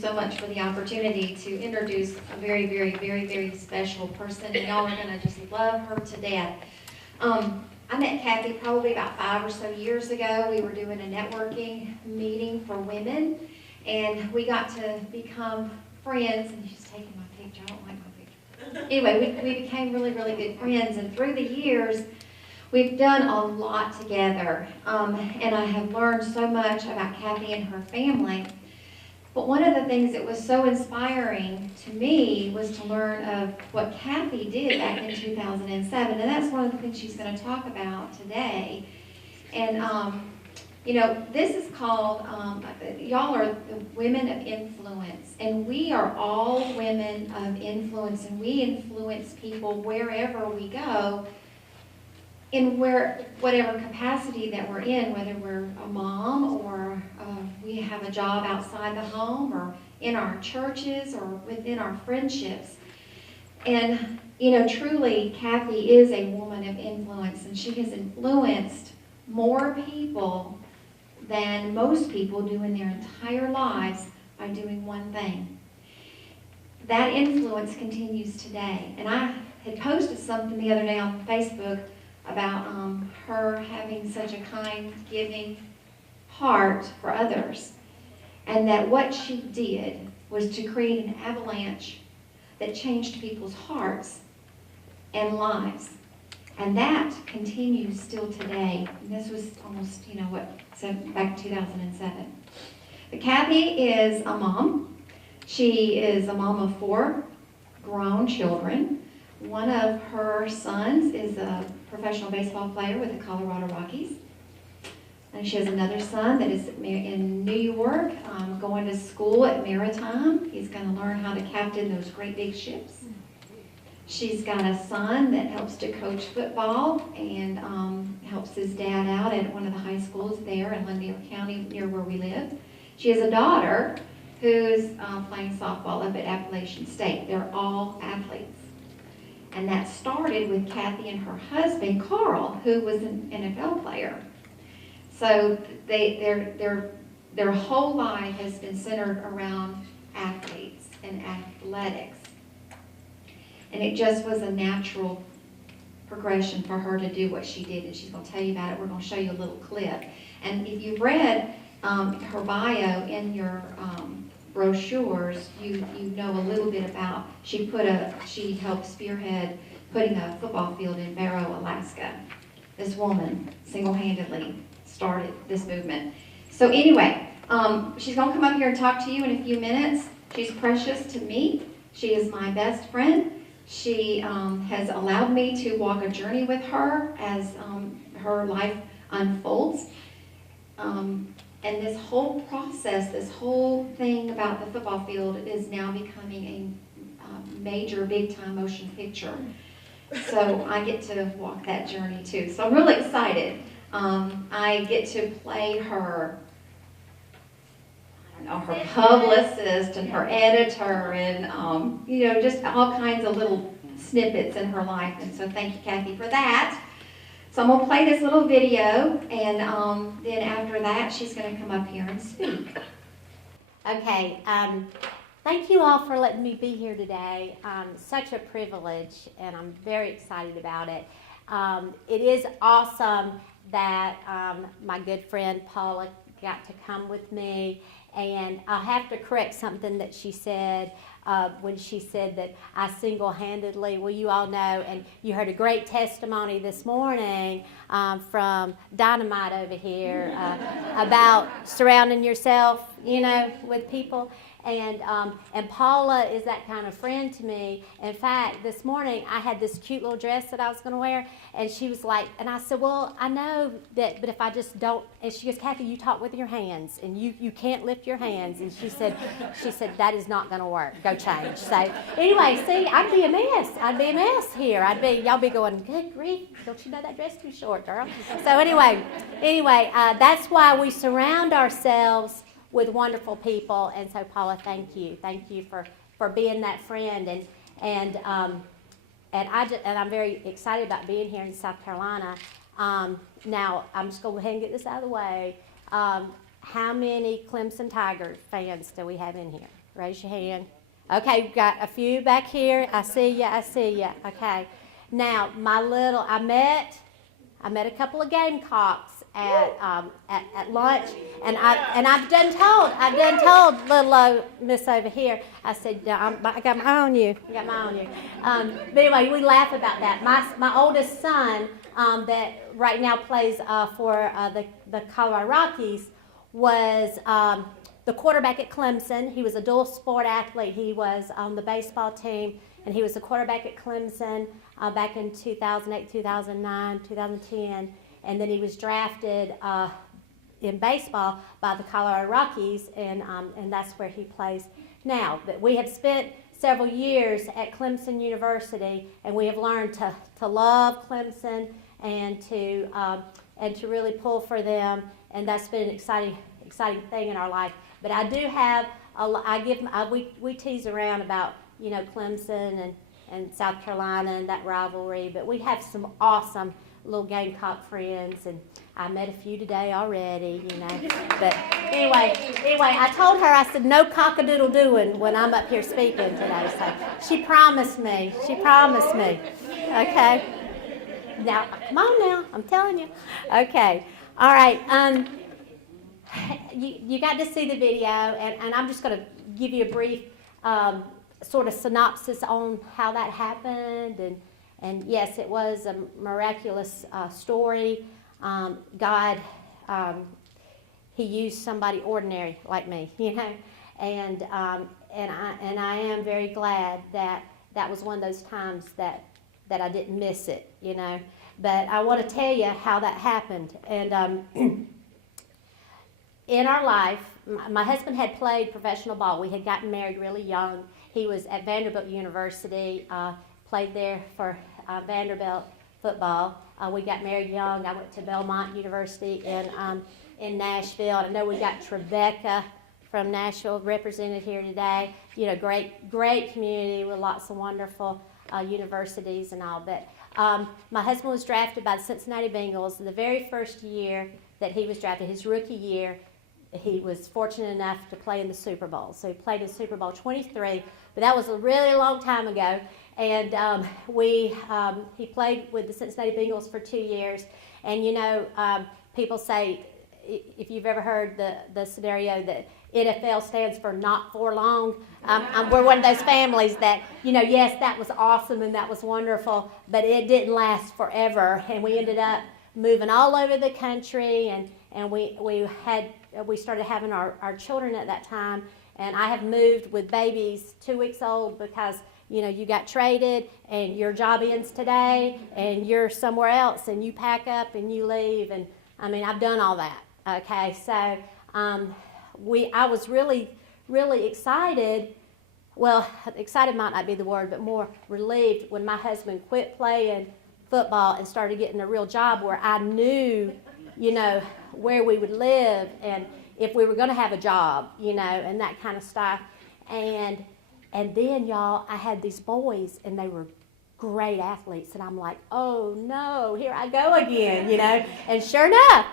so much for the opportunity to introduce a very, very, very, very special person, and y'all are going to just love her to death. I met Cathy probably about 5 or so years ago. We were doing a networking meeting for women, and we got to become friends, and she's taking my picture. I don't like my picture. Anyway, we became really, really good friends, and through the years, we've done a lot together, and I have learned so much about Cathy and her family. But one of the things that was so inspiring to me was to learn of what Cathy did back in 2007, and that's one of the things she's going to talk about today. And you know, this is called, y'all are the women of influence, and we are all women of influence, and we influence people wherever we go, in whatever capacity that we're in, whether we're a mom or we have a job outside the home or in our churches or within our friendships. And, you know, truly, Cathy is a woman of influence, and she has influenced more people than most people do in their entire lives by doing one thing. That influence continues today. And I had posted something the other day on Facebook about her having such a kind, giving heart for others. And that what she did was to create an avalanche that changed people's hearts and lives. And that continues still today. And this was almost, you know, back in 2007. But Cathy is a mom. She is a mom of 4 grown children. One of her sons is a professional baseball player with the Colorado Rockies. And she has another son that is in New York, going to school at Maritime. He's going to learn how to captain those great big ships. She's got a son that helps to coach football and helps his dad out at one of the high schools there in Lanier County near where we live. She has a daughter who's playing softball up at Appalachian State. They're all athletes. And that started with Cathy and her husband, Carl, who was an NFL player. So their whole life has been centered around athletes and athletics. And it just was a natural progression for her to do what she did, and she's going to tell you about it. We're going to show you a little clip. And if you've read her bio in your brochures, you know a little bit about, she helped spearhead putting a football field in Barrow, Alaska. This woman single-handedly started this movement. So anyway, she's going to come up here and talk to you in a few minutes. She's precious to me. She is my best friend. She has allowed me to walk a journey with her as her life unfolds. And this whole process, this whole thing about the football field is now becoming a major, big-time motion picture. So I get to walk that journey too. So I'm really excited. I get to play her, I don't know, her publicist and her editor and, you know, just all kinds of little snippets in her life. And so thank you, Cathy, for that. So I'm going to play this little video, and then after that, she's going to come up here and speak. Okay, thank you all for letting me be here today. Such a privilege, and I'm very excited about it. It is awesome that my good friend Paula got to come with me, and I have to correct something that she said when she said that I single-handedly, well, you all know, and you heard a great testimony this morning from Dynamite over here about surrounding yourself, you know, with people. And Paula is that kind of friend to me. In fact, this morning I had this cute little dress that I was going to wear, and she was like, and I said, well, I know that, but if I just don't, and she goes, Cathy, you talk with your hands, and you can't lift your hands. And she said, that is not going to work. Go change. So anyway, see, I'd be a mess here. Y'all be going, good grief, don't you know that dress too short, girl? So anyway, that's why we surround ourselves with wonderful people. And so Paula, thank you for being that friend, and I'm very excited about being here in South Carolina. Now I'm just going to go ahead and get this out of the way. how many Clemson Tiger fans do we have in here? Raise your hand. Okay, we've got a few back here. I see you. Okay. Now, I met a couple of Gamecocks at lunch, and I've done told little Miss over here. I said, I got my eye on you. But anyway, we laugh about that. My oldest son, that right now plays for the Colorado Rockies, was the quarterback at Clemson. He was a dual sport athlete. He was on the baseball team, and he was the quarterback at Clemson back in 2008, 2009, 2010. And then he was drafted in baseball by the Colorado Rockies, and that's where he plays now. But we have spent several years at Clemson University, and we have learned to love Clemson and to really pull for them, and that's been an exciting thing in our life. But I do have we tease around about Clemson and South Carolina and that rivalry, but we have some awesome little Gamecock friends, and I met a few today already, But anyway, I told her, I said, no cockadoodle doing when I'm up here speaking today. So she promised me. Okay. Now, come on now, I'm telling you. Okay. All right. You got to see the video, and I'm just going to give you a brief sort of synopsis on how that happened. And yes, it was a miraculous story. God, He used somebody ordinary like me, and I am very glad that was one of those times that I didn't miss it, But I want to tell you how that happened. And in our life, my husband had played professional ball. We had gotten married really young. He was at Vanderbilt University, played there for Vanderbilt football. We got married young. I went to Belmont University in Nashville. I know we got Rebecca from Nashville represented here today. Great community with lots of wonderful universities and all. But my husband was drafted by the Cincinnati Bengals. And the very first year that he was drafted, his rookie year, he was fortunate enough to play in the Super Bowl. So he played in Super Bowl 23, but that was a really long time ago. And he played with the Cincinnati Bengals for 2 years. And people say, if you've ever heard the scenario that NFL stands for not for long, we're one of those families that, yes, that was awesome and that was wonderful, but it didn't last forever. And we ended up moving all over the country, and we started having our children at that time. And I have moved with babies 2 weeks old because you got traded and your job ends today and you're somewhere else and you pack up and you leave. And I've done all that. Okay, so I was really, really excited. Well, excited might not be the word, but more relieved when my husband quit playing football and started getting a real job where I knew, where we would live and if we were going to have a job, and that kind of stuff. And then, y'all, I had these boys, and they were great athletes. And I'm like, oh, no, here I go again, And sure enough,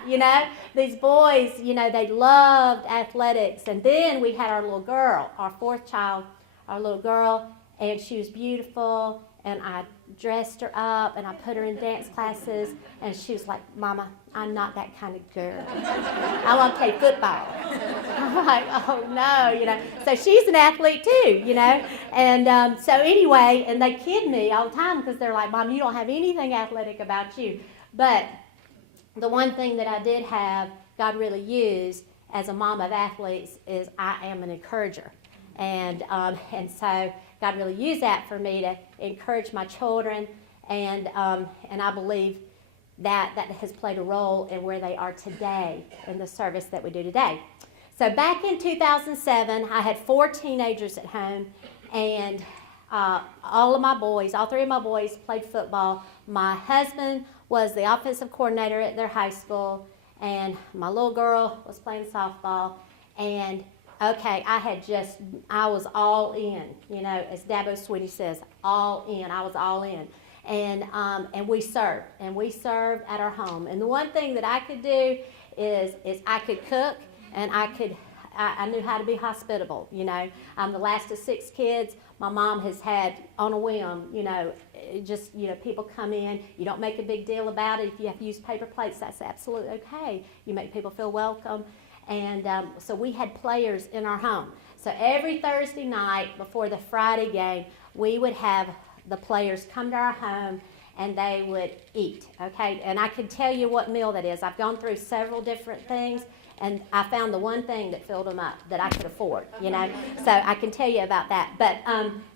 these boys, they loved athletics. And then we had our little girl, our fourth child, our little girl, and she was beautiful. And I dressed her up, and I put her in dance classes. And she was like, Mama, I'm not that kind of girl. I want to play football. I'm like, oh, no, So she's an athlete, too, And so anyway, and they kid me all the time because they're like, Mom, you don't have anything athletic about you. But the one thing that I did have, God really used as a mom of athletes, is I am an encourager. And so God really used that for me to encourage my children, and I believe that has played a role in where they are today in the service that we do today. So back in 2007, I had 4 teenagers at home, and all 3 of my boys played football. My husband was the offensive coordinator at their high school, and my little girl was playing softball, and okay, I was all in, as Dabo Sweetie says, all in. I was all in. And we served at our home. And the one thing that I could do is I could cook, and I knew how to be hospitable, you know. I'm the last of 6 kids. My mom has had, on a whim, you know, just, you know, people come in. You don't make a big deal about it. If you have to use paper plates, that's absolutely okay. You make people feel welcome. And so we had players in our home. So every Thursday night before the Friday game, we would have the players come to our home and they would eat, okay? And I can tell you what meal that is. I've gone through several different things, and I found the one thing that filled them up that I could afford, you know? So I can tell you about that. But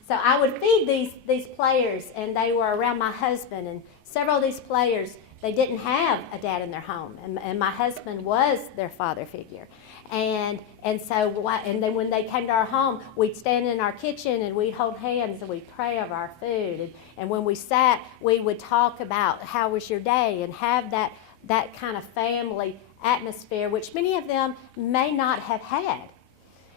so I would feed these players, and they were around my husband, and several of these players, they didn't have a dad in their home, and my husband was their father figure. And then when they came to our home, we'd stand in our kitchen and we'd hold hands and we'd pray over our food. And when we sat, we would talk about how was your day and have that kind of family atmosphere, which many of them may not have had.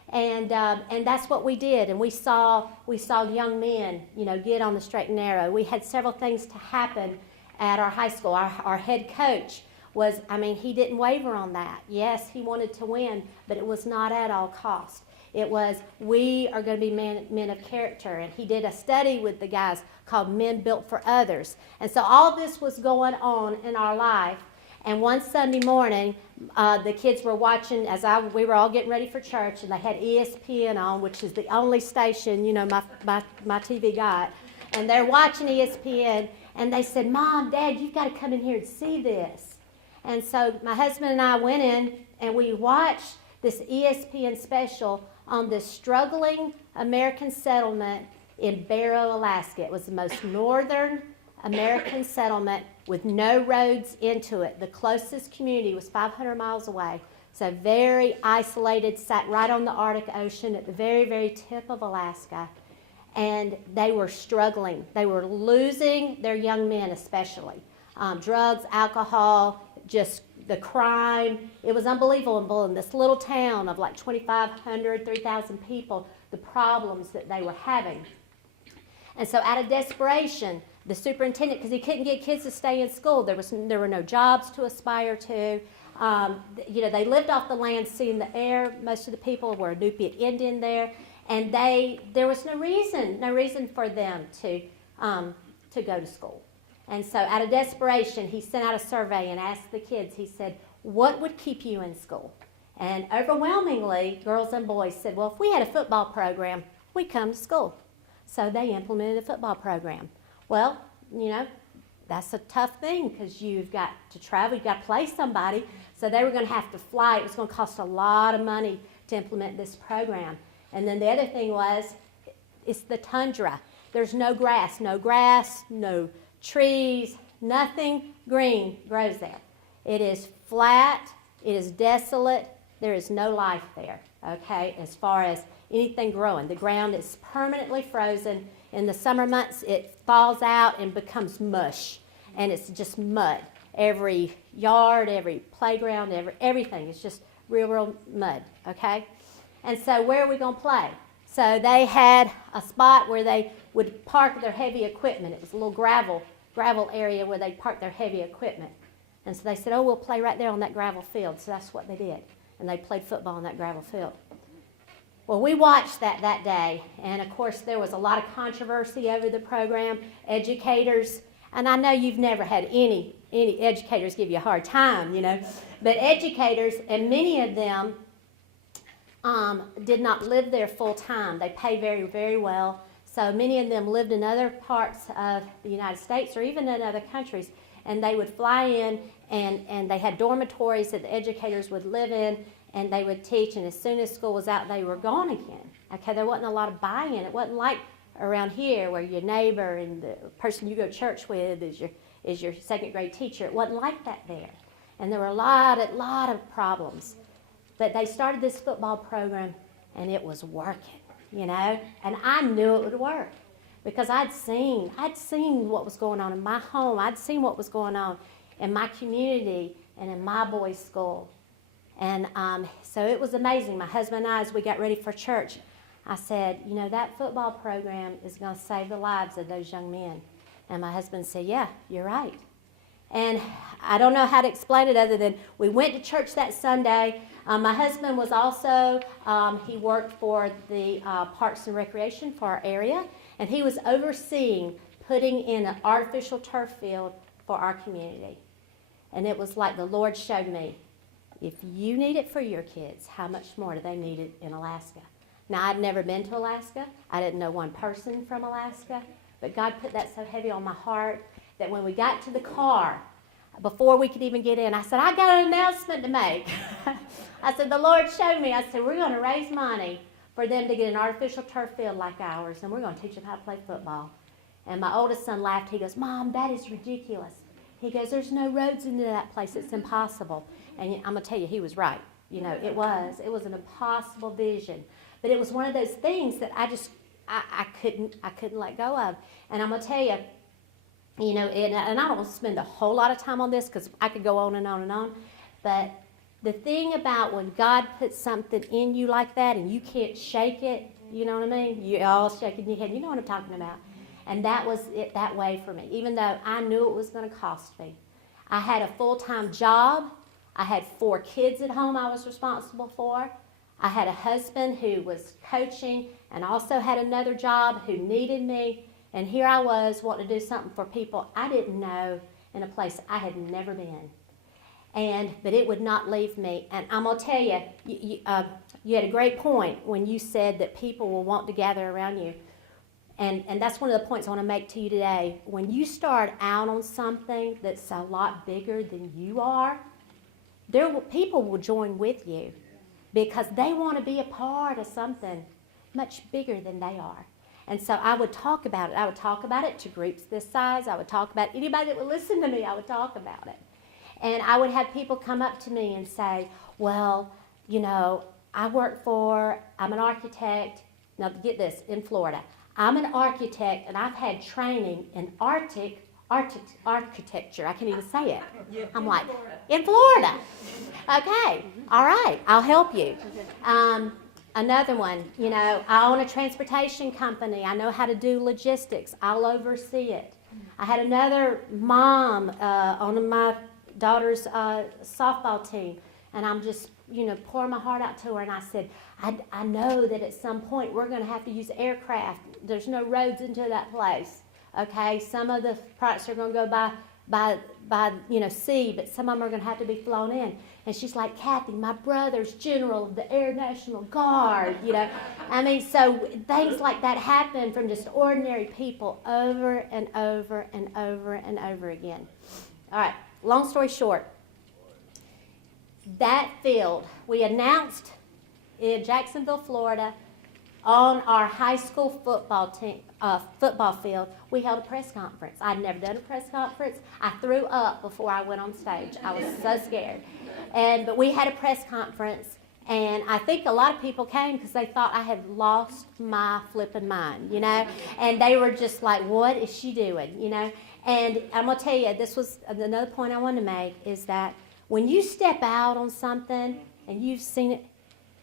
And that's what we did. And we saw young men, you know, get on the straight and narrow. We had several things to happen at our high school. Our head coach was, I mean, he didn't waver on that. Yes, he wanted to win, but it was not at all cost. It was, we are going to be men of character. And he did a study with the guys called Men Built for Others. And so all this was going on in our life. And one Sunday morning, the kids were watching, we were all getting ready for church, and they had ESPN on, which is the only station, you know, my TV got. And they're watching ESPN, and they said, Mom, Dad, you've got to come in here and see this. And so my husband and I went in, and we watched this ESPN special on this struggling American settlement in Barrow, Alaska. It was the most northern American settlement with no roads into it. The closest community was 500 miles away. So very isolated, sat right on the Arctic Ocean at the very, very tip of Alaska. And they were struggling. They were losing their young men especially. Drugs, alcohol, just the crime. It was unbelievable in this little town of like 2,500, 3,000 people, the problems that they were having. And so out of desperation, the superintendent, because he couldn't get kids to stay in school, there were no jobs to aspire to. You know, they lived off the land, seeing the air. Most of the people were Inupiat Indian there, and there was no reason for them to go to school. And so out of desperation, he sent out a survey and asked the kids, he said, what would keep you in school? And overwhelmingly, girls and boys said, well, if we had a football program, we'd come to school. So they implemented a football program. Well, you know, that's a tough thing because you've got to travel, you've got to play somebody. So they were going to have to fly. It was going to cost a lot of money to implement this program. And then the other thing was, it's the tundra. There's no grass, no trees, nothing green grows there. It is flat, it is desolate, there is no life there, okay, as far as anything growing. The ground is permanently frozen. In the summer months, it thaws out and becomes mush, and it's just mud. Every yard, every playground, everything is just real mud, okay? And so where are we going to play? So they had a spot where they would park their heavy equipment. It was a little gravel area where they'd park their heavy equipment. And so they said, oh, we'll play right there on that gravel field. So that's what they did. And they played football on that gravel field. Well, we watched that day. And, of course, there was a lot of controversy over the program. Educators, and I know you've never had any educators give you a hard time, you know. But educators, and many of them did not live there full time. They pay very, very well. So many of them lived in other parts of the United States or even in other countries. And they would fly in, and they had dormitories that the educators would live in, and they would teach. And as soon as school was out, they were gone again. Okay, there wasn't a lot of buy-in. It wasn't like around here where your neighbor and the person you go to church with is your second grade teacher. It wasn't like that there. And there were a lot of problems. But they started this football program, and it was working, you know. And I knew it would work because I'd seen what was going on in my home. I'd seen what was going on in my community and in my boys' school. And so it was amazing. My husband and I, as we got ready for church, I said, you know, that football program is going to save the lives of those young men. And my husband said, yeah, you're right. And I don't know how to explain it other than we went to church that Sunday. My husband was also, he worked for the Parks and Recreation for our area, and he was overseeing putting in an artificial turf field for our community. And it was like the Lord showed me, if you need it for your kids, how much more do they need it in Alaska? Now, I'd never been to Alaska. I didn't know one person from Alaska. But God put that so heavy on my heart that when we got to the car, before we could even get in, I said, I got an announcement to make. I said, the Lord showed me. I said, we're going to raise money for them to get an artificial turf field like ours, and we're going to teach them how to play football. And my oldest son laughed. He goes, Mom, that is ridiculous. He goes, there's no roads into that place. It's impossible. And I'm going to tell you, he was right. You know, it was an impossible vision. But it was one of those things that I couldn't let go of. And I'm going to tell you, you know, and I don't want to spend a whole lot of time on this because I could go on and on and on. But the thing about when God puts something in you like that and you can't shake it, you know what I mean? You're all shaking your head. You know what I'm talking about. And that was it that way for me, even though I knew it was going to cost me. I had a full-time job. I had 4 kids at home I was responsible for. I had a husband who was coaching and also had another job who needed me. And here I was wanting to do something for people I didn't know in a place I had never been. But it would not leave me. And I'm going to tell you, you had a great point when you said that people will want to gather around you. And that's one of the points I want to make to you today. When you start out on something that's a lot bigger than you are, people will join with you because they want to be a part of something much bigger than they are. And so I would talk about it. I would talk about it to groups this size. I would talk about anybody that would listen to me. I would talk about it. And I would have people come up to me and say, well, you know, I'm an architect. Now get this, in Florida. I'm an architect and I've had training in architecture. I can't even say it. Yeah, I'm like, in Florida. Okay, all right, I'll help you. Another one, you know, I own a transportation company. I know how to do logistics. I'll oversee it. I had another mom on my daughter's softball team, and I'm just, you know, pouring my heart out to her, and I said, I know that at some point we're going to have to use aircraft. There's no roads into that place, okay? Some of the products are going to go by you know, sea, but some of them are going to have to be flown in. And she's like, Cathy, my brother's general of the Air National Guard, you know. I mean, so things like that happen from just ordinary people over and over and over and over again. All right, long story short, that field, we announced in Jacksonville, Florida, on our high school football field, we held a press conference. I'd never done a press conference. I threw up before I went on stage. I was so scared. But we had a press conference, and I think a lot of people came because they thought I had lost my flipping mind, you know. And they were just like, what is she doing, you know? And I'm going to tell you, this was another point I wanted to make, is that when you step out on something and you've seen it,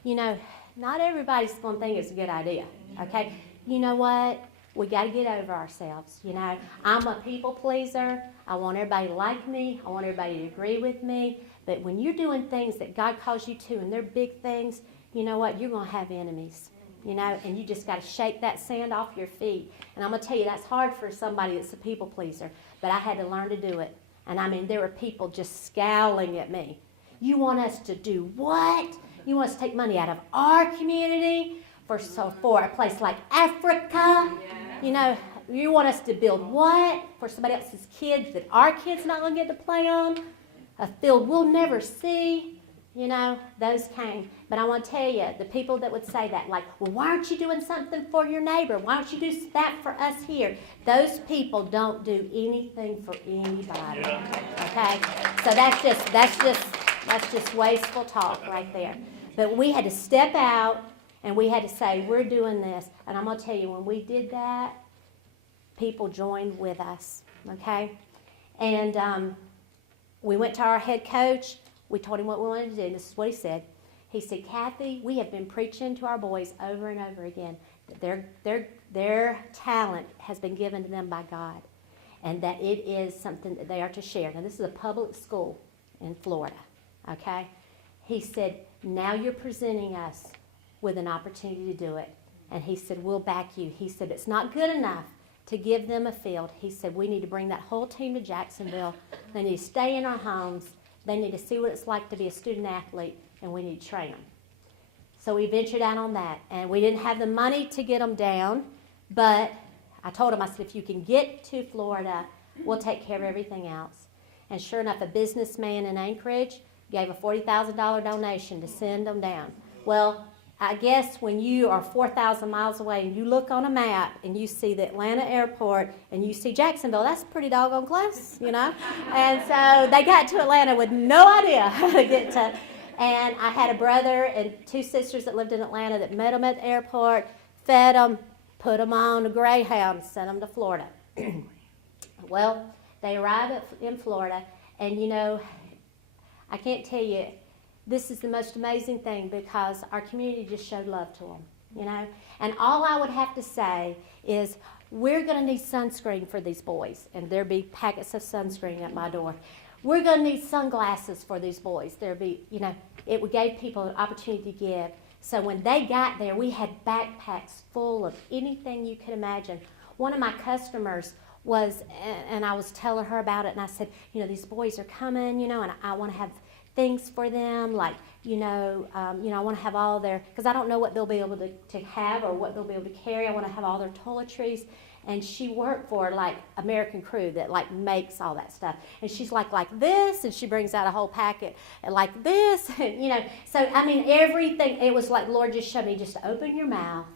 you know, not everybody's going to think it's a good idea, okay? You know what? We got to get over ourselves, you know. I'm a people pleaser. I want everybody to like me. I want everybody to agree with me. But when you're doing things that God calls you to and they're big things, you know what? You're going to have enemies, you know, and you just got to shake that sand off your feet. And I'm going to tell you, that's hard for somebody that's a people pleaser, but I had to learn to do it. And I mean, there were people just scowling at me. You want us to do what? You want us to take money out of our community for a place like Africa? You know, you want us to build what? For somebody else's kids that our kids not going to get to play on? A field we'll never see? You know, those came. But I want to tell you, the people that would say that, like, well, why aren't you doing something for your neighbor? Why don't you do that for us here? Those people don't do anything for anybody. Okay? So that's just wasteful talk right there. But we had to step out and we had to say, we're doing this. And I'm going to tell you, when we did that, people joined with us. Okay? And we went to our head coach. We told him what we wanted to do. This is what he said. He said, Cathy, we have been preaching to our boys over and over again that their talent has been given to them by God. and that it is something that they are to share. Now, this is a public school in Florida, okay? He said, now you're presenting us with an opportunity to do it. And he said, we'll back you. He said, it's not good enough to give them a field. He said, we need to bring that whole team to Jacksonville. They need to stay in our homes. They need to see what it's like to be a student athlete, and we need to train them. So we ventured out on that, and we didn't have the money to get them down, but I told him, I said, if you can get to Florida, we'll take care of everything else. And sure enough, a businessman in Anchorage gave a $40,000 donation to send them down. Well, I guess when you are 4,000 miles away and you look on a map and you see the Atlanta airport and you see Jacksonville, that's pretty doggone close, you know? And so they got to Atlanta with no idea how to get to. And I had a brother and 2 sisters that lived in Atlanta that met them at the airport, fed them, put them on a Greyhound, sent them to Florida. Well, they arrived in Florida, and you know, I can't tell you, this is the most amazing thing because our community just showed love to them, you know. And all I would have to say is we're going to need sunscreen for these boys, and there'll be packets of sunscreen at my door. We're going to need sunglasses for these boys. There'll be, you know, it gave people an opportunity to give. So when they got there, we had backpacks full of anything you could imagine. One of my customers was, and I was telling her about it, and I said, you know, these boys are coming, you know, and I want to have things for them, like, I want to have all their, because I don't know what they'll be able to have or what they'll be able to carry. I want to have all their toiletries. And she worked for, like, American Crew that, like, makes all that stuff. And she's like this, and she brings out a whole packet like this, and, you know. So, I mean, everything, it was like, Lord, just showed me, just open your mouth,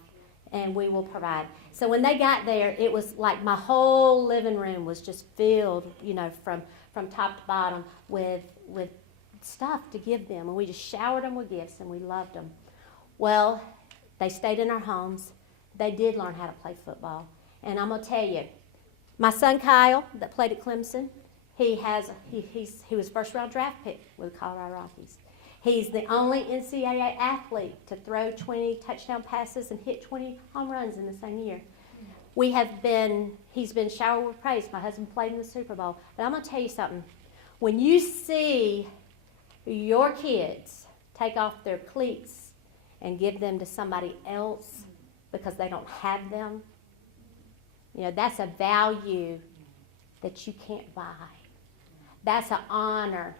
and we will provide. So when they got there, it was like my whole living room was just filled, you know, from top to bottom with stuff to give them. And we just showered them with gifts, and we loved them. Well, they stayed in our homes. They did learn how to play football. And I'm going to tell you, my son Kyle, that played at Clemson, he was first-round draft pick with the Colorado Rockies. He's the only NCAA athlete to throw 20 touchdown passes and hit 20 home runs in the same year. He's been showered with praise. My husband played in the Super Bowl. But I'm going to tell you something. When you see your kids take off their cleats and give them to somebody else because they don't have them, you know, that's a value that you can't buy. That's an honor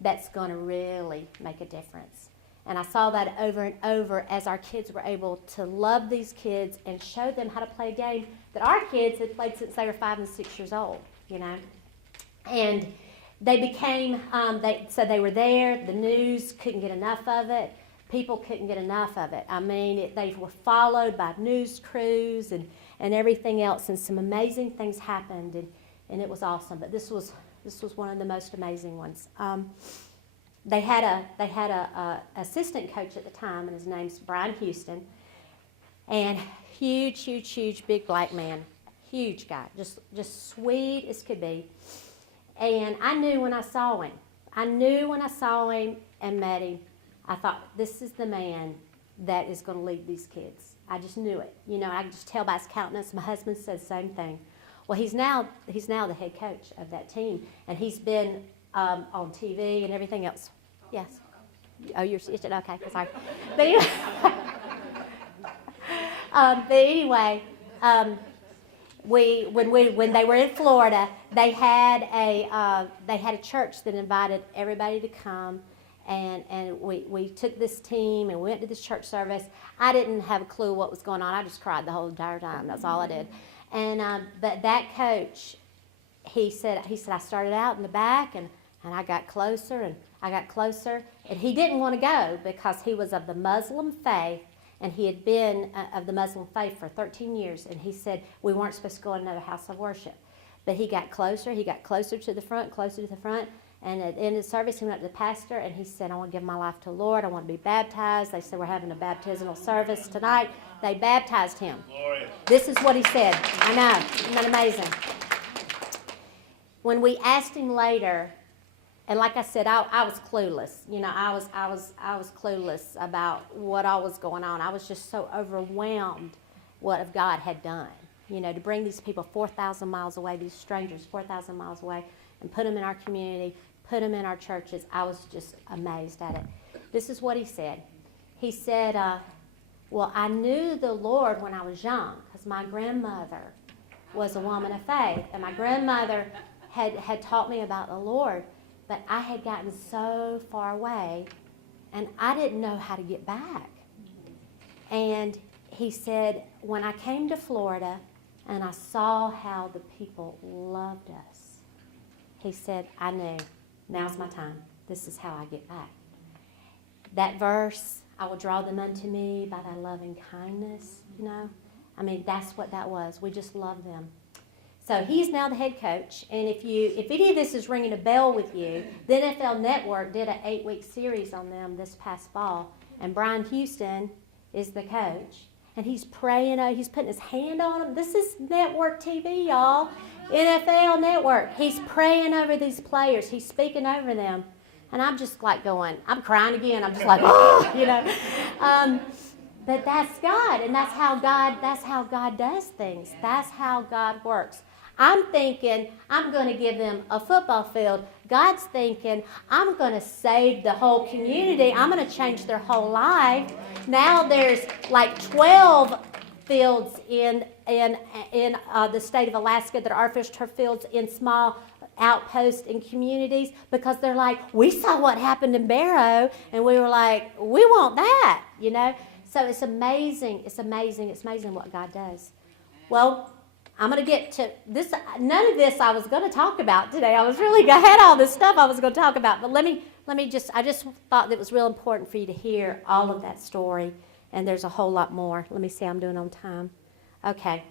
that's going to really make a difference. And I saw that over and over as our kids were able to love these kids and show them how to play a game that our kids had played since they were 5 and 6 years old, you know. And they became, so they were there. The news couldn't get enough of it. People couldn't get enough of it. I mean, they were followed by news crews and everything else, and some amazing things happened, and it was awesome. But this was one of the most amazing ones. They had a assistant coach at the time, and his name's Brian Houston, and huge, big black man, huge guy, just sweet as could be. And I knew when I saw him and met him, I thought, this is the man that is going to lead these kids. I just knew it. You know, I could just tell by his countenance. My husband said the same thing. Well, he's now the head coach of that team, and he's been on TV and everything else. Yes. Oh, you're okay. Sorry. But anyway, when they were in Florida, they had a church that invited everybody to come. And we took this team and we went to this church service. I didn't have a clue what was going on. I just cried the whole entire time. That's all I did. And but that coach, he said I started out in the back and I got closer and I got closer. And he didn't want to go because he was of the Muslim faith, and he had been of the Muslim faith for 13 years. And he said we weren't supposed to go in another house of worship. But he got closer to the front. And at the end of the service, he went up to the pastor, and he said, I want to give my life to the Lord. I want to be baptized. They said, we're having a baptismal service tonight. They baptized him. Glorious. This is what he said. I know. Isn't that amazing? When we asked him later, and like I said, I was clueless. You know, I was clueless about what all was going on. I was just so overwhelmed what God had done. to bring these people 4,000 miles away, these strangers 4,000 miles away, and put them in our community, put them in our churches. I was just amazed at it. This is what he said. He said, well, I knew the Lord when I was young because my grandmother was a woman of faith, and my grandmother had taught me about the Lord, but I had gotten so far away, and I didn't know how to get back. And he said, when I came to Florida and I saw how the people loved us, he said, I knew, now's my time. This is how I get back. That verse, I will draw them unto me by thy loving kindness, that's what that was. We just love them. So he's now the head coach, and if any of this is ringing a bell with you, the NFL Network did an 8-week series on them this past fall, and Brian Houston is the coach, and he's praying, he's putting his hand on them. This is network TV, y'all, NFL Network. He's praying over these players. He's speaking over them, and I'm just like going, I'm crying again. I'm just like, oh, But that's God, and that's how God does things. That's how God works. I'm thinking I'm going to give them a football field. God's thinking I'm going to save the whole community. I'm going to change their whole life. Now there's like 12 fields in the state of Alaska that are artificial turf fields in small outposts and communities because they're like, we saw what happened in Barrow, and we were like, we want that, So it's amazing what God does. Well, I'm going to get to this. None of this I was going to talk about today. I had all this stuff I was going to talk about. But I just thought that it was real important for you to hear all of that story. And there's a whole lot more. Let me see, I'm doing on time. Okay.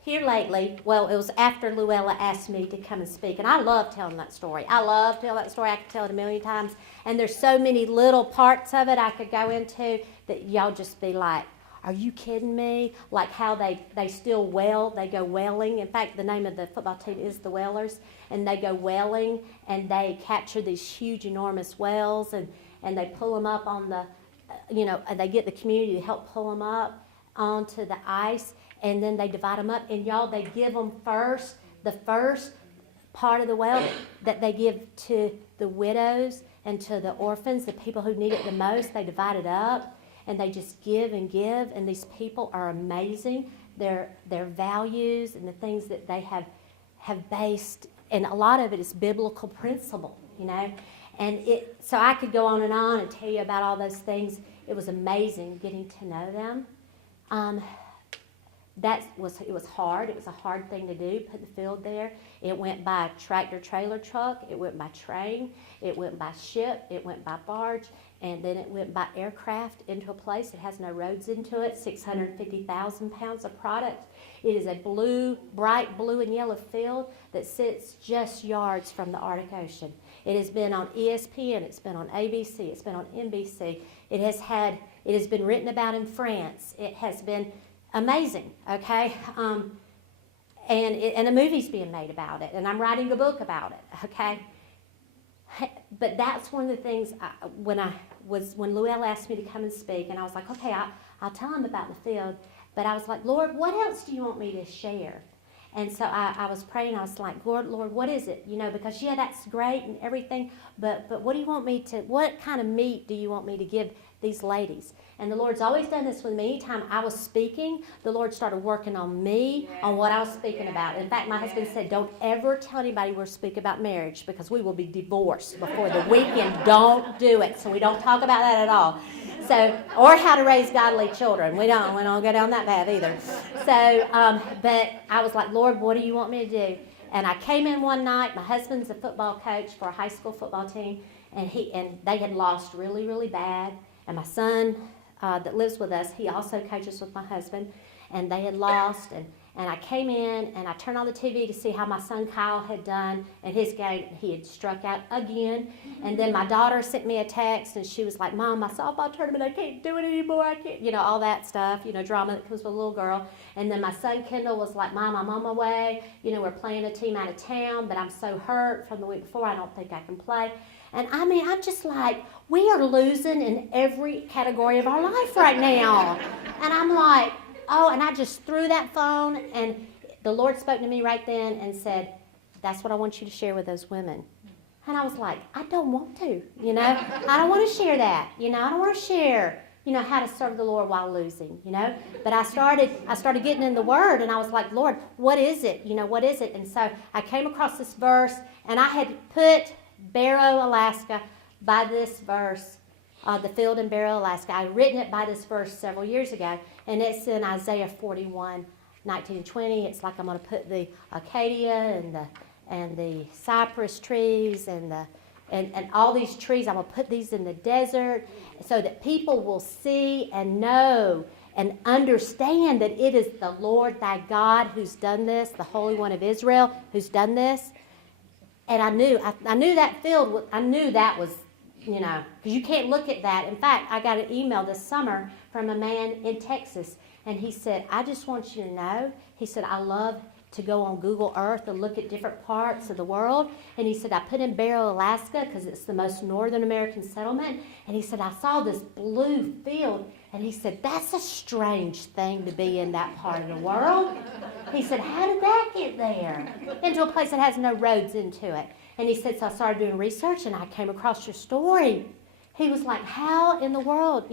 Here lately, it was after Luella asked me to come and speak. And I love telling that story. I could tell it a million times. And there's so many little parts of it I could go into that y'all just be like, are you kidding me? Like how they still wail, they go wailing. In fact, the name of the football team is the Whalers, and they go wailing, and they capture these huge, enormous whales, and they pull them up on the, they get the community to help pull them up onto the ice, and then they divide them up, and y'all, they give them the first part of the whale that they give to the widows and to the orphans, the people who need it the most. They divide it up. And they just give, and these people are amazing. Their values and the things that they have based, and a lot of it is biblical principle, And so I could go on and tell you about all those things. It was amazing getting to know them. It was hard. It was a hard thing to do, put the field there. It went by tractor trailer truck. It went by train. It went by ship. It went by barge. And then it went by aircraft into a place that has no roads into it, 650,000 pounds of product. It is a bright blue and yellow field that sits just yards from the Arctic Ocean. It has been on ESPN, it's been on ABC, it's been on NBC. It has been written about in France. It has been amazing, okay? And a movie's being made about it, and I'm writing a book about it, okay? But that's one of the things when Luella asked me to come and speak, and I was like, okay, I'll tell them about the field. But I was like, Lord, what else do you want me to share? And so I was praying. I was like, Lord, what is it? Because that's great and everything, but what do you want me to? What kind of meat do you want me to give these ladies? And the Lord's always done this with me. Anytime I was speaking, the Lord started working on me, on what I was speaking about. In fact, my husband said, don't ever tell anybody we're speaking about marriage because we will be divorced before the weekend. Don't do it. So we don't talk about that at all. So, or how to raise godly children. We don't go down that path either. So, but I was like, Lord, what do you want me to do? And I came in one night. My husband's a football coach for a high school football team, and they had lost really, really bad. And my son that lives with us, he also coaches with my husband, and they had lost, and I came in, and I turned on the TV to see how my son Kyle had done in his game. He had struck out again, and then my daughter sent me a text, and she was like, Mom, my softball tournament, I can't do it anymore, I can't, all that stuff, drama that comes with a little girl. And then my son Kendall was like, Mom, I'm on my way, we're playing a team out of town, but I'm so hurt from the week before, I don't think I can play. And I mean, I'm just like, we are losing in every category of our life right now. And I'm like, oh, and I just threw that phone, and the Lord spoke to me right then and said, that's what I want you to share with those women. And I was like, I don't want to, I don't want to share that, I don't want to share, how to serve the Lord while losing, But I started getting in the Word, and I was like, Lord, what is it? What is it? And so I came across this verse, and I had put Barrow, Alaska, by this verse, the field in Barrow, Alaska. I had written it by this verse several years ago, and it's in Isaiah 41, 19 and 20. It's like I'm going to put the acacia and the cypress trees and all these trees. I'm going to put these in the desert so that people will see and know and understand that it is the Lord thy God who's done this, the Holy One of Israel who's done this. And I knew that field, I knew that was, because you can't look at that. In fact, I got an email this summer from a man in Texas, and he said, I just want you to know, he said, I love to go on Google Earth and look at different parts of the world. And he said, I put in Barrow, Alaska, because it's the most northern American settlement. And he said, I saw this blue field. And he said, that's a strange thing to be in that part of the world. He said, how did that get there? Into a place that has no roads into it. And he said, so I started doing research, and I came across your story. He was like, how in the world?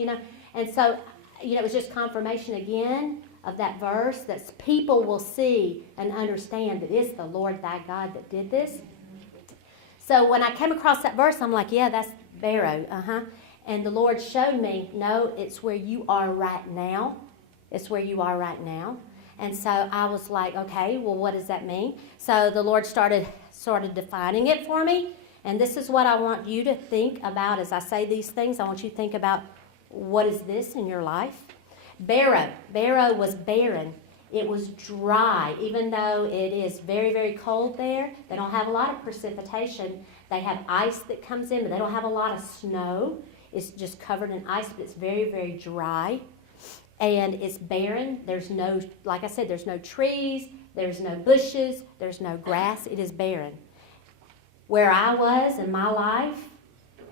And so, it was just confirmation again of that verse, that people will see and understand that it's the Lord thy God that did this. So when I came across that verse, I'm like, yeah, that's Barrow, And the Lord showed me, no, it's where you are right now. It's where you are right now. And so I was like, okay, well, what does that mean? So the Lord started defining it for me. And this is what I want you to think about as I say these things. I want you to think about, what is this in your life? Barrow was barren. It was dry. Even though it is very, very cold there, they don't have a lot of precipitation. They have ice that comes in, but they don't have a lot of snow. It's just covered in ice, but it's very, very dry. And it's barren. There's no, like I said, there's no trees, there's no bushes, there's no grass. It is barren. Where I was in my life,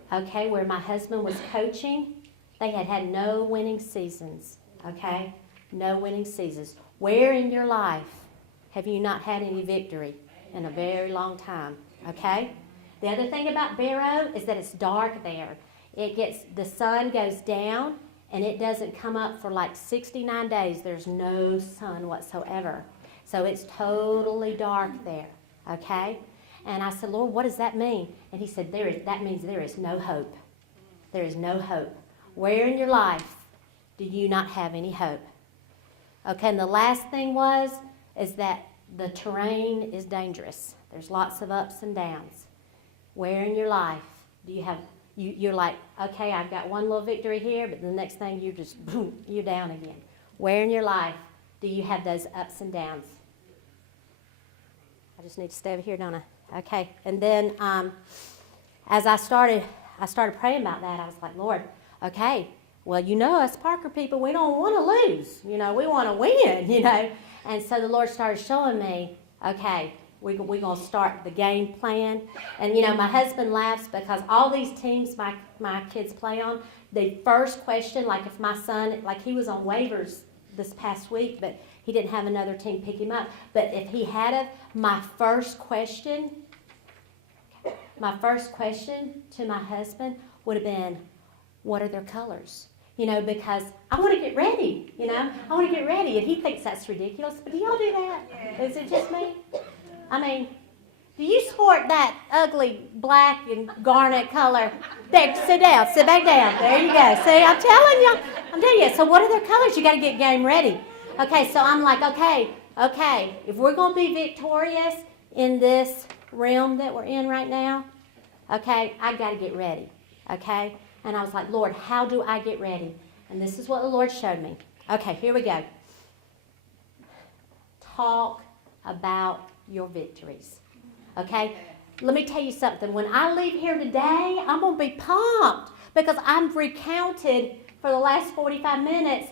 where my husband was coaching, they had no winning seasons. Okay? No winning seasons. Where in your life have you not had any victory in a very long time? Okay? The other thing about Barrow is that it's dark there. The sun goes down, and it doesn't come up for like 69 days. There's no sun whatsoever. So it's totally dark there. Okay? And I said, Lord, what does that mean? And he said, that means there is no hope. There is no hope. Where in your life do you not have any hope? Okay, and the last thing is that the terrain is dangerous. There's lots of ups and downs. Where in your life do you have, you're like, okay, I've got one little victory here, but the next thing you're just, boom, you're down again. Where in your life do you have those ups and downs? I just need to stay over here, don't I? Okay, and then as I started praying about that, I was like, Lord, okay, well, us Parker people, we don't want to lose. We want to win, And so the Lord started showing me, okay, we're going to start the game plan. And, my husband laughs because all these teams my kids play on, the first question, like if my son, like he was on waivers this past week, but he didn't have another team pick him up. But if he had my first question to my husband would have been, what are their colors? Because I want to get ready, I want to get ready. And he thinks that's ridiculous, but do y'all do that? Yeah. Is it just me? I mean, do you sport that ugly black and garnet color? There, sit down, sit back down. There you go. See, I'm telling you. So what are their colors? You got to get game ready. Okay, so I'm like, okay, if we're going to be victorious in this realm that we're in right now, okay, I got to get ready, okay? And I was like, Lord, how do I get ready? And this is what the Lord showed me. Okay, here we go. Talk about your victories. Okay? Let me tell you something. When I leave here today, I'm going to be pumped because I've recounted for the last 45 minutes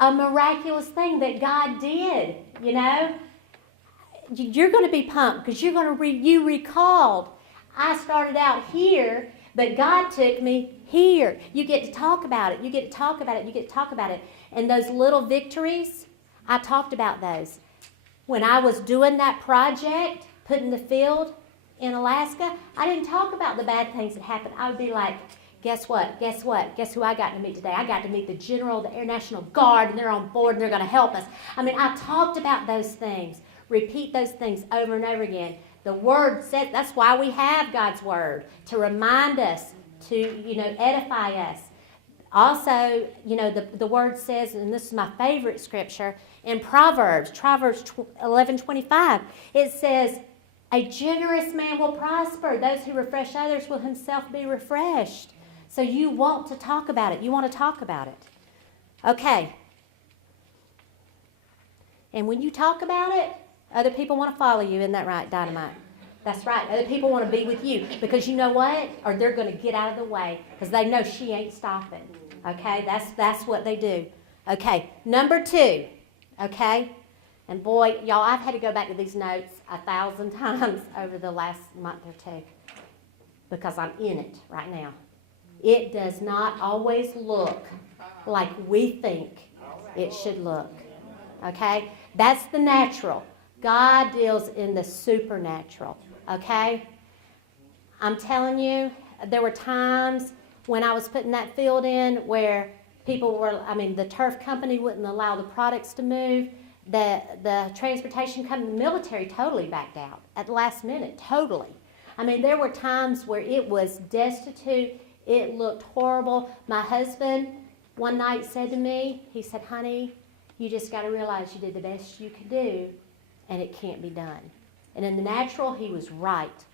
a miraculous thing that God did, You're going to be pumped because you recalled. I started out here But God took me here. You get to talk about it. You get to talk about it. You get to talk about it. And those little victories, I talked about those. When I was doing that project, putting the field in Alaska, I didn't talk about the bad things that happened. I would be like, guess what? Guess what? Guess who I got to meet today? I got to meet the General of the Air National Guard, and they're on board, and they're going to help us. I mean, I talked about those things. Repeat those things over and over again. The Word said, that's why we have God's Word, to remind us, to, edify us. Also, the Word says, and this is my favorite scripture, in Proverbs 11:25, it says, a generous man will prosper. Those who refresh others will himself be refreshed. So you want to talk about it. You want to talk about it. Okay. And when you talk about it, other people want to follow you. Isn't that right, Dynamite? That's right. Other people want to be with you. Because you know what? Or they're going to get out of the way. Because they know she ain't stopping. Okay? That's what they do. Okay. Number 2. Okay? And boy, y'all, I've had to go back to these notes 1,000 times over the last month or two. Because I'm in it right now. It does not always look like we think it should look. Okay? That's the natural. God deals in the supernatural. Okay? I'm telling you, there were times when I was putting that field in where the turf company wouldn't allow the products to move. The transportation company, the military totally backed out at the last minute, totally. I mean, there were times where it was destitute. It looked horrible. My husband one night said to me, he said, honey, you just got to realize you did the best you could do, and it can't be done. And in the natural, he was right.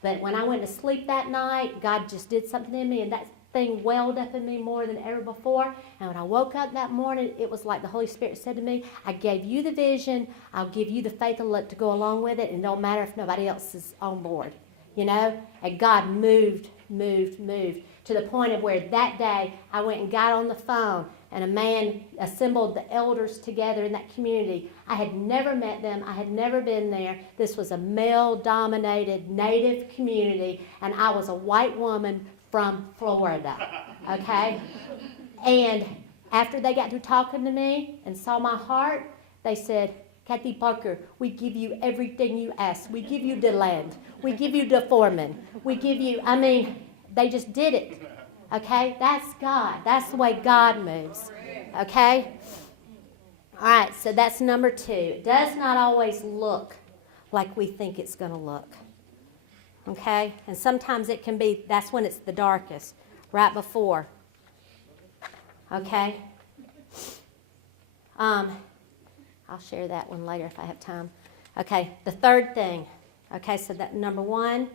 But when I went to sleep that night, God just did something in me, and that thing welled up in me more than ever before. And when I woke up that morning, it was like the Holy Spirit said to me, I gave you the vision, I'll give you the faith to go along with it, and it don't matter if nobody else is on board. And God moved to the point of where that day I went and got on the phone, and a man assembled the elders together in that community. I had never met them. I had never been there. This was a male-dominated native community, and I was a white woman from Florida, okay? And after they got through talking to me and saw my heart, they said, Cathy Parker, we give you everything you ask. We give you the land. We give you the foreman. We give you, they just did it. Okay? That's God. That's the way God moves. Okay? All right, so that's number 2. It does not always look like we think it's going to look. Okay? And sometimes it can be, that's when it's the darkest, right before. Okay? I'll share that one later if I have time. Okay, the third thing. Okay, so that number 1,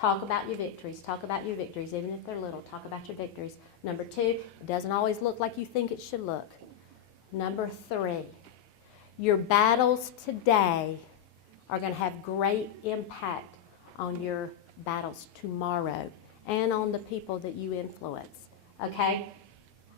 talk about your victories. Talk about your victories, even if they're little. Talk about your victories. Number 2, it doesn't always look like you think it should look. Number 3, your battles today are going to have great impact on your battles tomorrow and on the people that you influence. Okay?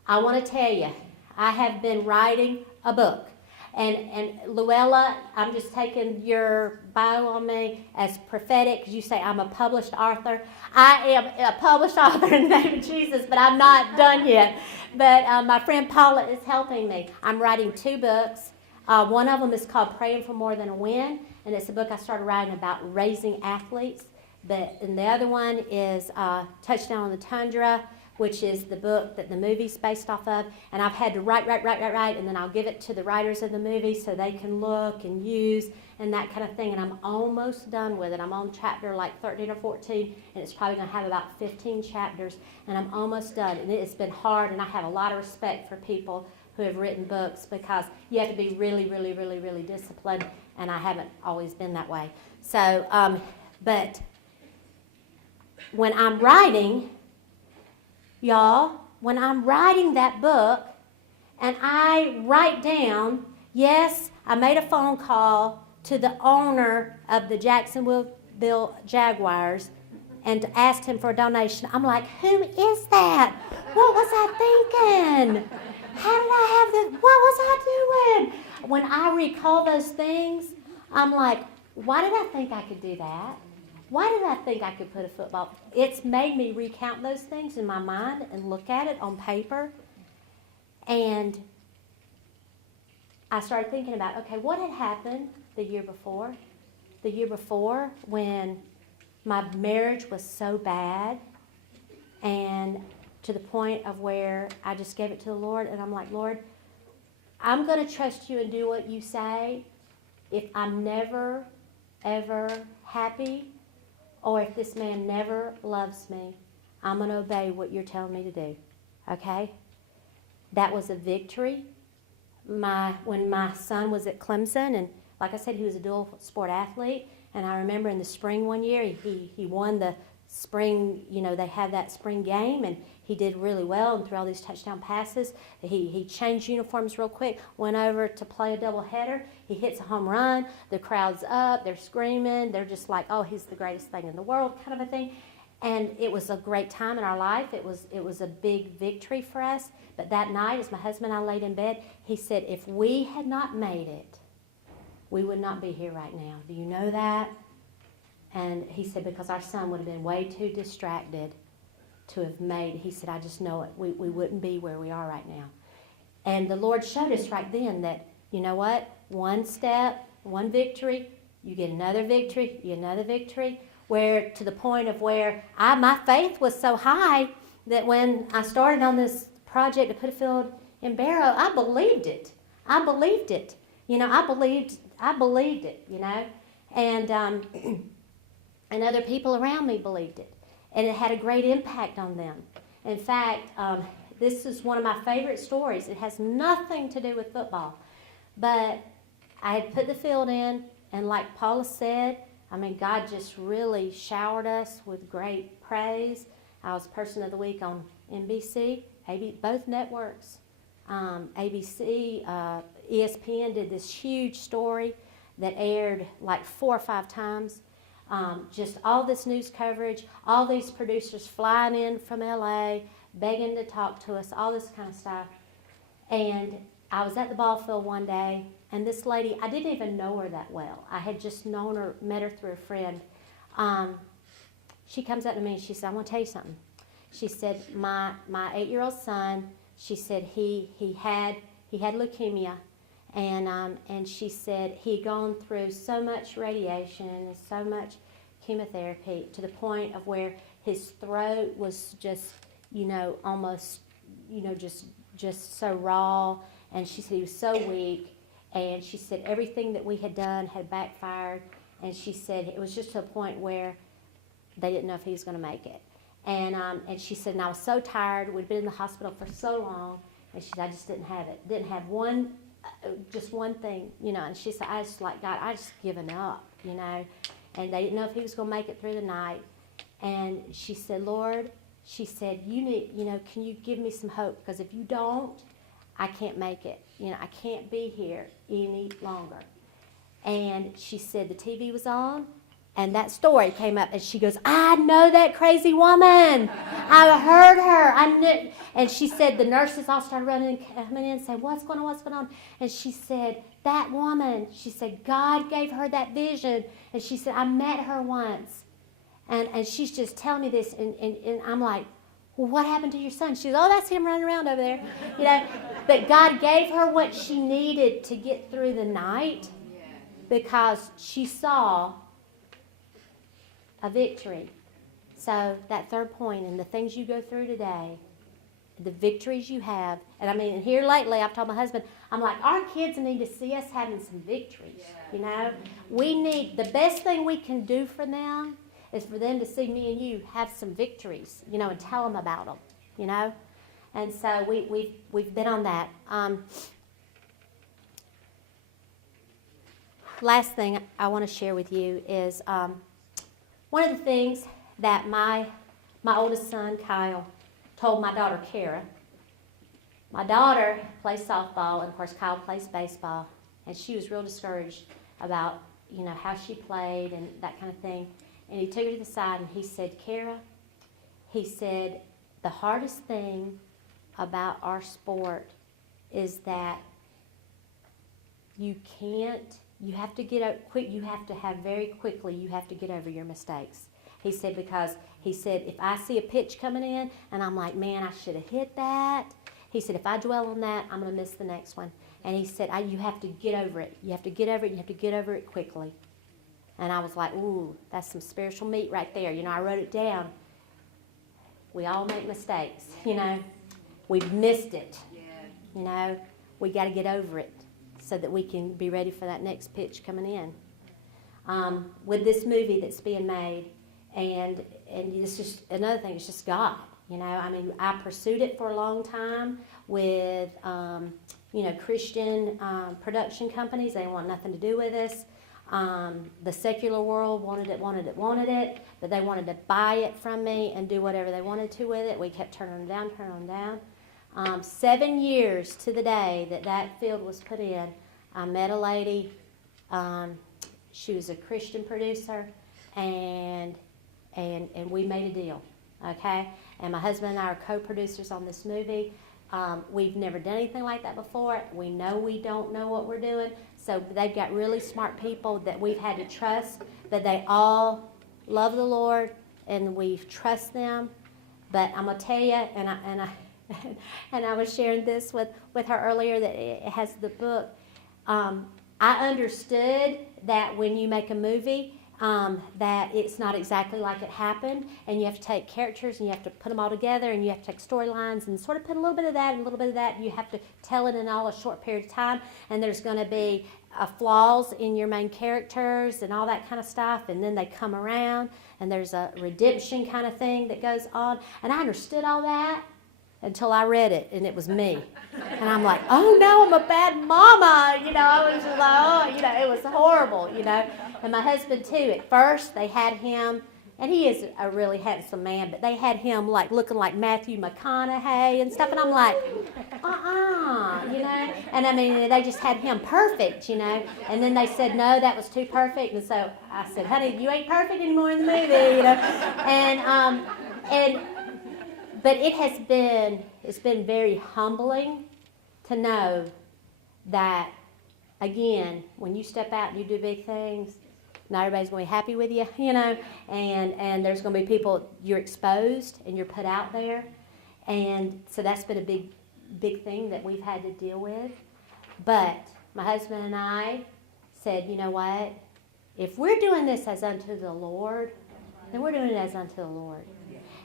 I want to tell you, I have been writing a book. And Luella, I'm just taking your bio on me as prophetic because you say I'm a published author. I am a published author in the name of Jesus, but I'm not done yet. But my friend Paula is helping me. I'm writing 2 books. One of them is called Praying for More Than a Win, and it's a book I started writing about raising athletes. And the other one is Touchdown on the Tundra, which is the book that the movie's based off of. And I've had to write, and then I'll give it to the writers of the movie so they can look and use and that kind of thing. And I'm almost done with it. I'm on chapter like 13 or 14, and it's probably going to have about 15 chapters, and I'm almost done. And it's been hard, and I have a lot of respect for people who have written books because you have to be really, really, really, really disciplined, and I haven't always been that way. So, but when I'm writing, y'all, when I'm writing that book and I write down, yes, I made a phone call to the owner of the Jacksonville Jaguars and asked him for a donation. I'm like, who is that? What was I thinking? How did I have this? What was I doing? When I recall those things, I'm like, why did I think I could do that? Why did I think I could put a football? It's made me recount those things in my mind and look at it on paper. And I started thinking about, okay, what had happened the year before? The year before when my marriage was so bad and to the point of where I just gave it to the Lord. And I'm like, Lord, I'm going to trust you and do what you say. If I'm never, ever happy, or if this man never loves me, I'm going to obey what you're telling me to do. Okay? That was a victory. When my son was at Clemson, and like I said, he was a dual sport athlete, and I remember in the spring one year, he won the spring, they had that spring game, and he did really well and threw all these touchdown passes. He changed uniforms real quick, went over to play a doubleheader. He hits a home run. The crowd's up. They're screaming. They're just like, oh, he's the greatest thing in the world kind of a thing. And it was a great time in our life. It was a big victory for us. But that night, as my husband and I laid in bed, he said, if we had not made it, we would not be here right now. Do you know that? And he said, because our son would have been way too distracted to have made it. He said, I just know it. We wouldn't be where we are right now. And the Lord showed us right then that, you know what? One step, one victory, you get another victory, you get another victory. Where to the point of where my faith was so high that when I started on this project to put a field in Barrow, I believed it. I believed it. I believed it, And and other people around me believed it. And it had a great impact on them. In fact, this is one of my favorite stories. It has nothing to do with football. But I had put the field in, and like Paula said, God just really showered us with great praise. I was Person of the Week on NBC, both networks. ABC, ESPN did this huge story that aired like 4 or 5 times. Just all this news coverage, all these producers flying in from LA, begging to talk to us, all this kind of stuff. And I was at the ball field one day, and this lady, I didn't even know her that well. I had just met her through a friend. She comes up to me and she said, I want to tell you something. She said, my 8-year-old son, she said he had leukemia, and she said he'd gone through so much radiation and so much chemotherapy to the point of where his throat was just, almost, just so raw. And she said he was so weak. And she said everything that we had done had backfired. And she said it was just to a point where they didn't know if he was going to make it. And she said, and I was so tired. We'd been in the hospital for so long. And she said, I just didn't have it. Didn't have just one thing, And she said, I just like, God, I just given up, And they didn't know if he was going to make it through the night. And she said, Lord, she said, you need, can you give me some hope? Because if you don't, I can't make it. I can't be here any longer. And she said the TV was on, and that story came up, and she goes, I know that crazy woman. I heard her. I knew. And she said the nurses all started running and coming in and saying, what's going on, what's going on? And she said, that woman, she said, God gave her that vision. And she said, I met her once. And she's just telling me this, and I'm like, well, what happened to your son? She goes, oh, that's him running around over there. But God gave her what she needed to get through the night because she saw a victory. So that third point, and the things you go through today, the victories you have, and here lately I've told my husband, I'm like, our kids need to see us having some victories, We need, the best thing we can do for them is for them to see me and you have some victories, and tell them about them, And so we've been on that. Last thing I want to share with you is one of the things that my oldest son, Kyle, told my daughter, Kara. My daughter plays softball, and of course Kyle plays baseball, and she was real discouraged about, how she played and that kind of thing. And he took her to the side and he said, Kara, he said, the hardest thing about our sport is that you can't you have to get quick. You have to have very quickly. You have to get over your mistakes. He said, because he said, if I see a pitch coming in and I'm like, man, I should have hit that. He said, if I dwell on that, I'm going to miss the next one. And he said, you have to get over it. You have to get over it. You have to get over it quickly. And I was like, ooh, that's some spiritual meat right there. You know, I wrote it down. We all make mistakes, you know. We've missed it. You know, we got to get over it so that we can be ready for that next pitch coming in. With this movie that's being made, and it's just another thing, it's just God. You know, I mean, I pursued it for a long time with, Christian production companies. They want nothing to do with us. The secular world wanted it, but they wanted to buy it from me and do whatever they wanted to with it. We kept turning them down. 7 years to the day that field was put in, I met a lady. She was a Christian producer, and we made a deal, okay? And my husband and I are co-producers on this movie. We've never done anything like that before. We know we don't know what we're doing. So they've got really smart people that we've had to trust, but they all love the Lord, and we trust them. But I'm gonna tell you, and I was sharing this with her earlier, that it has the book. I understood that when you make a movie, that it's not exactly like it happened, and you have to take characters and you have to put them all together, and you have to take storylines and sort of put a little bit of that and a little bit of that, and you have to tell it in all a short period of time, and there's going to be flaws in your main characters and all that kind of stuff, and then they come around, and there's a redemption kind of thing that goes on, and I understood all that until I read it, and it was me. And I'm like, oh no, I'm a bad mama, I was just like, it was horrible, And my husband too, at first they had him, and he is a really handsome man, but they had him like looking like Matthew McConaughey and stuff, and I'm like, and I mean, they just had him perfect, and then they said, no, that was too perfect, and so I said, honey, you ain't perfect anymore in the movie, but it's been very humbling to know that, again, when you step out and you do big things, not everybody's going to be happy with you, and there's going to be people, you're exposed and you're put out there. And so that's been a big thing that we've had to deal with. But my husband and I said, you know what? If we're doing this as unto the Lord, then we're doing it as unto the Lord.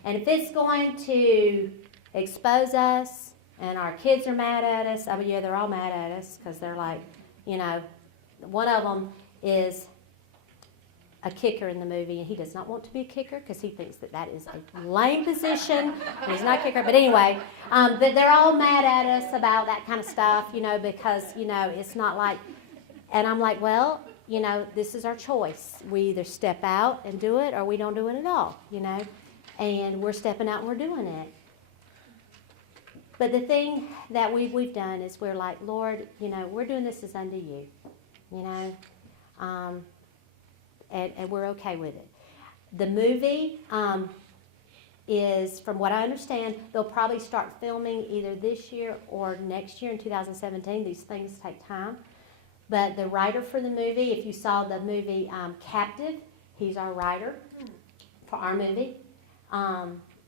And if it's going to expose us and our kids are mad at us, I mean, yeah, they're all mad at us because they're like, one of them is a kicker in the movie, and he does not want to be a kicker because he thinks that is a lame position, and he's not a kicker. But anyway, but they're all mad at us about that kind of stuff, because, it's not like, and I'm like, well, this is our choice. We either step out and do it, or we don't do it at all, and we're stepping out and we're doing it. But the thing that we've done is we're like, Lord, we're doing this as unto you, and we're okay with it. The movie is, from what I understand, they'll probably start filming either this year or next year in 2017. These things take time. But the writer for the movie, if you saw the movie Captive, he's our writer for our movie.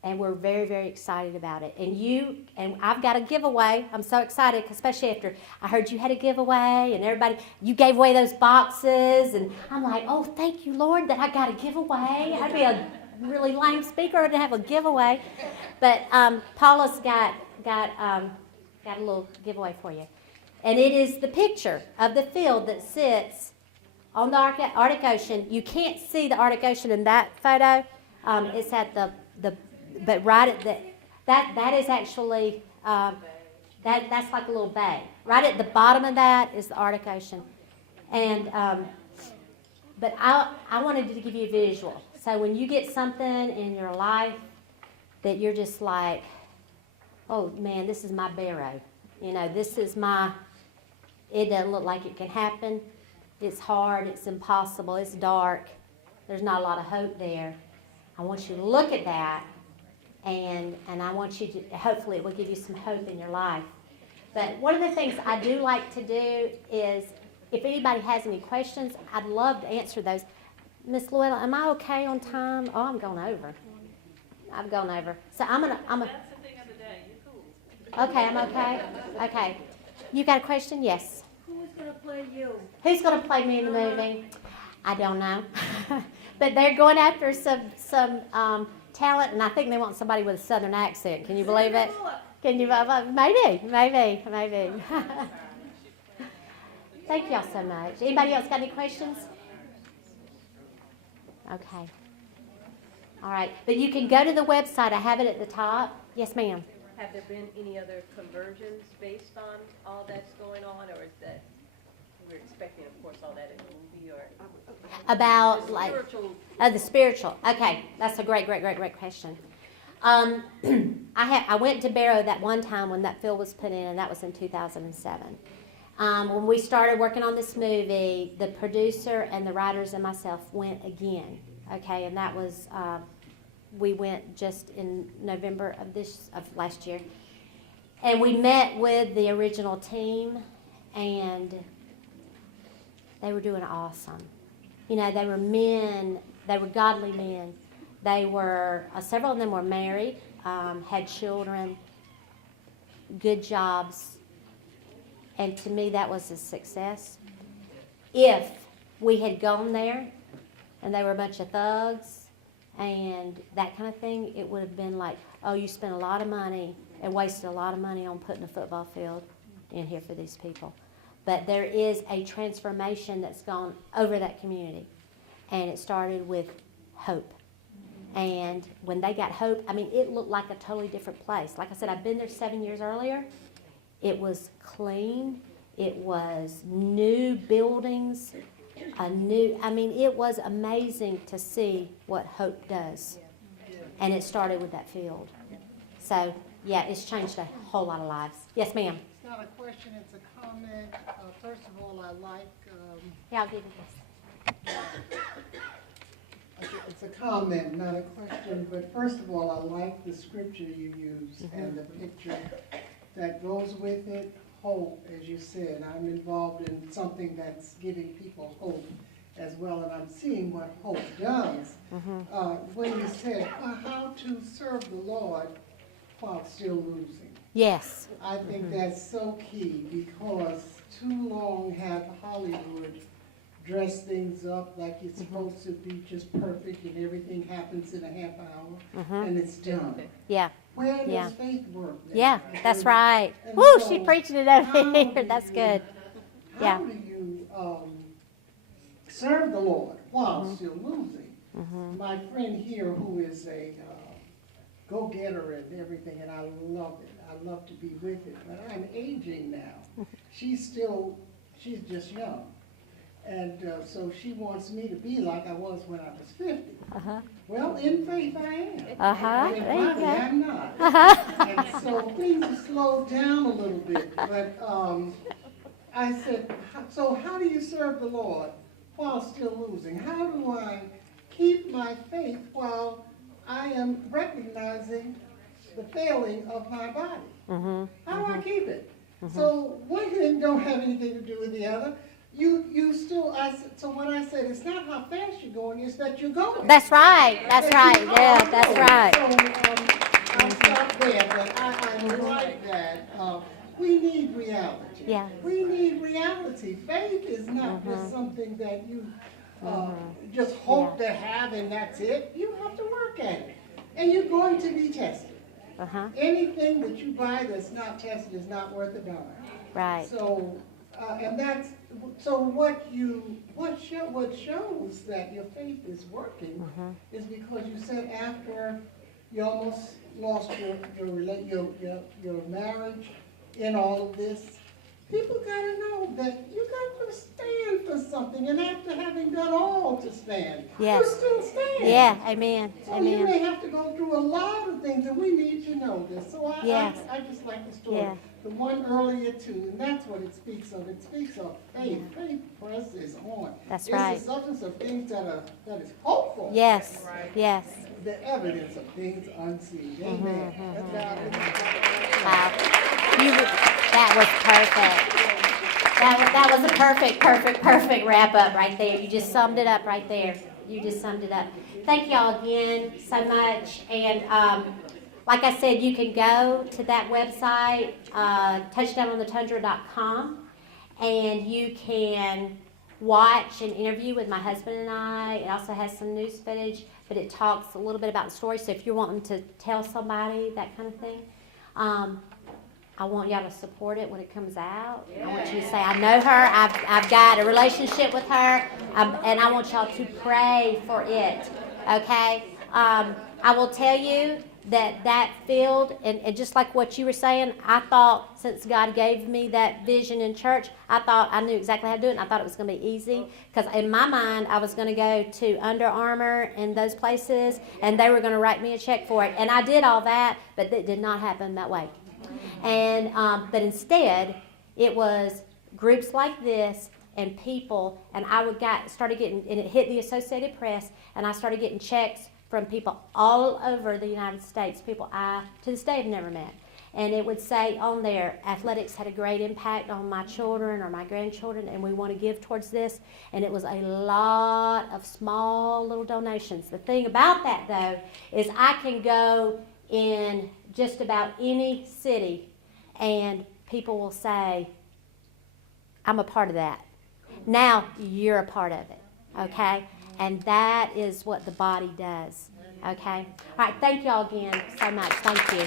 And we're very, very excited about it. And I've got a giveaway. I'm so excited, especially after I heard you had a giveaway, and everybody, you gave away those boxes, and I'm like, oh, thank you, Lord, that I got a giveaway. I'd be a really lame speaker to have a giveaway. But Paula's got a little giveaway for you. And it is the picture of the field that sits on the Arctic Ocean. You can't see the Arctic Ocean in that photo. It's at but right at that is actually, that's like a little bay. Right at the bottom of that is the Arctic Ocean. And, but I wanted to give you a visual. So when you get something in your life that you're just like, oh man, this is my barrow. This is it doesn't look like it can happen. It's hard, it's impossible, it's dark. There's not a lot of hope there. I want you to look at that, and I want you to, hopefully it will give you some hope in your life. But one of the things I do like to do is if anybody has any questions, I'd love to answer those. Miss Llewellyn, am I okay on time? Oh, I'm going over. I've gone over. So I'm gonna. That's the thing of the day. You're cool. Okay, I'm okay. Okay. You got a question? Yes. Who's gonna play you? Who's gonna play me in the movie? I don't know. But they're going after some talent, and I think they want somebody with a southern accent. Can you believe it? Can you? Maybe. Thank y'all so much. Anybody else got any questions? Okay. All right. But you can go to the website. I have it at the top. Yes, ma'am. Have there been any other conversions based on all that's going on, or is that, we're expecting, of course, all that in the movie, or? About The like spiritual. the spiritual. Okay, that's a great question. I went to Barrow that one time when that field was put in, and that was in 2007. When we started working on this movie, the producer and the writers and myself went again. Okay, and that was we went just in November of last year, and we met with the original team, and they were doing awesome. You know, they were men. They were godly men. They were several of them were married, had children, good jobs. And to me, that was a success. If we had gone there and they were a bunch of thugs and that kind of thing, it would have been like, oh, you spent a lot of money and wasted a lot of money on putting a football field in here for these people. But there is a transformation that's gone over that community. And it started with hope. And when they got hope, I mean, it looked like a totally different place. Like I said, I've been there 7 years earlier. It was clean. It was new buildings, it was amazing to see what hope does. And it started with that field. So, yeah, it's changed a whole lot of lives. Yes, ma'am. It's not a question, it's a comment. First of all, I like, Yeah, I'll give you this. it's a comment, not a question, but first of all, I like the scripture you used and the picture that goes with it. Hope, as you said. I'm involved in something that's giving people hope as well, and I'm seeing what hope does. When you said how to serve the Lord while still losing. Yes. I think that's so key, because too long have Hollywood dressed things up like it's supposed to be just perfect and everything happens in a half hour and it's done. Yeah. Where Yeah. does faith work then? Yeah, that's right. And Woo, so she preaching it over how here. do That's you- good. How Yeah. do you serve the Lord while still losing? My friend here, who is a go-getter and everything, and I love it. I love to be with it, but I'm aging now. She's just young. And so she wants me to be like I was when I was 50. Well, in faith I am. But in There you body go. I'm not. And so things have slowed down a little bit. But I said, so how do you serve the Lord while still losing? How do I keep my faith while I am recognizing the failing of my body? How do I keep it? So one thing don't have anything to do with the other. You still, so what I said, it's not how fast you're going, it's that you're going. That's right. That's right. Yeah, that's right. So I'll stop there, but I like that. We need reality. Yeah. We need reality. Faith is not just something that you just hope to have and that's it. You have to work at it. And you're going to be tested. Anything that you buy that's not tested is not worth a dime. Right. So, and that's, so what shows that your faith is working is because you said after you almost lost your marriage in all of this, people gotta know that you got to stand for something, and after having done all to stand, Yes. you still stand. Yeah, amen. So you Amen. may have to go through a lot of things, and we need to know this. So I Yes. just like the story. Yeah. The one earlier too, and that's what it speaks of. It speaks of faith. Faith presses on. That's It's right. the substance of things that is hopeful. Yes. Yes. The evidence of things unseen. Amen. That's God. Wow. That was perfect. That was a perfect wrap up right there. You just summed it up right there. You just summed it up. Thank y'all again so much. And like I said, you can go to that website, touchdownontheTundra.com, and you can watch an interview with my husband and I. It also has some news footage, but it talks a little bit about the story. So if you're wanting to tell somebody, that kind of thing, I want y'all to support it when it comes out. I want you to say, I know her, I've got a relationship with her, and I want y'all to pray for it, okay? I will tell you that field, and just like what you were saying, I thought since God gave me that vision in church, I thought I knew exactly how to do it, and I thought it was going to be easy. Because in my mind, I was going to go to Under Armour and those places, and they were going to write me a check for it. And I did all that, but it did not happen that way. And but instead, it was groups like this and people, and I started getting, and it hit the Associated Press, and I started getting checks from people all over the United States, people I to this day have never met. And it would say on there, athletics had a great impact on my children or my grandchildren, and we want to give towards this. And it was a lot of small little donations. The thing about that, though, is I can go in just about any city, and people will say, I'm a part of that. Now you're a part of it, okay? And that is what the body does, okay? All right, thank y'all again so much. Thank you.